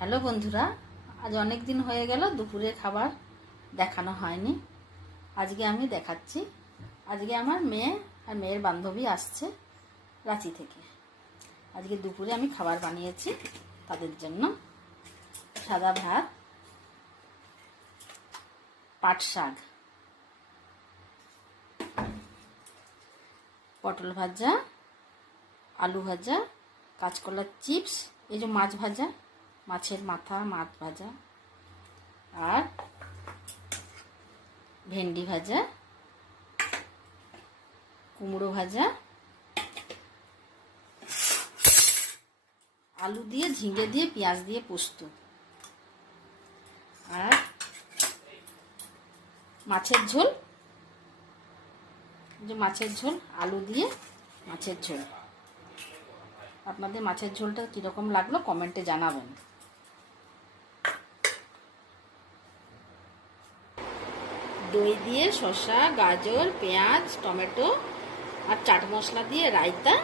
Hello বন্ধুরা, আজ অনেক দিন হয়ে গেল দুপুরের খাবার দেখানো হয়নি। আজকে আমি দেখাচ্ছি। আজকে আমার মেয়ে আর মেয়ের বান্ধবী আসছে রাঁচি থেকে। আজকে দুপুরে আমি খাবার বানিয়েছি তাদের জন্য। সাদা ভাত, পাট শাক, পটল ভাজা, আলু ভাজা, কাঁচকলার চিপস, এই যে মাছ ভাজা, মাছের মাথা, মাছ ভাজা, আর ভেন্ডি ভাজা, কুমড়ো ভাজা, আলু দিয়ে, ঝিঙে দিয়ে, পেঁয়াজ দিয়ে পোস্ত, আর মাছের ঝোল, যে মাছের ঝোল, আলু দিয়ে মাছের ঝোল। আপনাদের মাছের ঝোলটা কীরকম লাগলো কমেন্টে জানাবেন। দই দিয়ে, শসা, গাজর, পেঁয়াজ, টমেটো আর চাট মশলা দিয়ে রায়তা,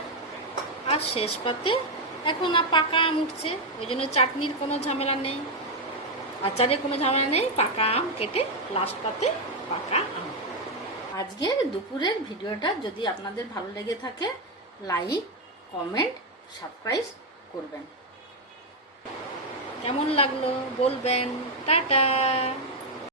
আর শেষ পাতে এখন পাকা আম উঠছে, ওই জন্য চাটনির কোনো ঝামেলা নেই, আচারে কোনো ঝামেলা নেই। পাকা আম কেটে লাস্ট পাতে পাকা আম। আজকের দুপুরের ভিডিওটা যদি আপনাদের ভালো লেগে থাকে, লাইক, কমেন্ট, সাবস্ক্রাইব করবেন। কেমন লাগলো বলবেন। টাটা।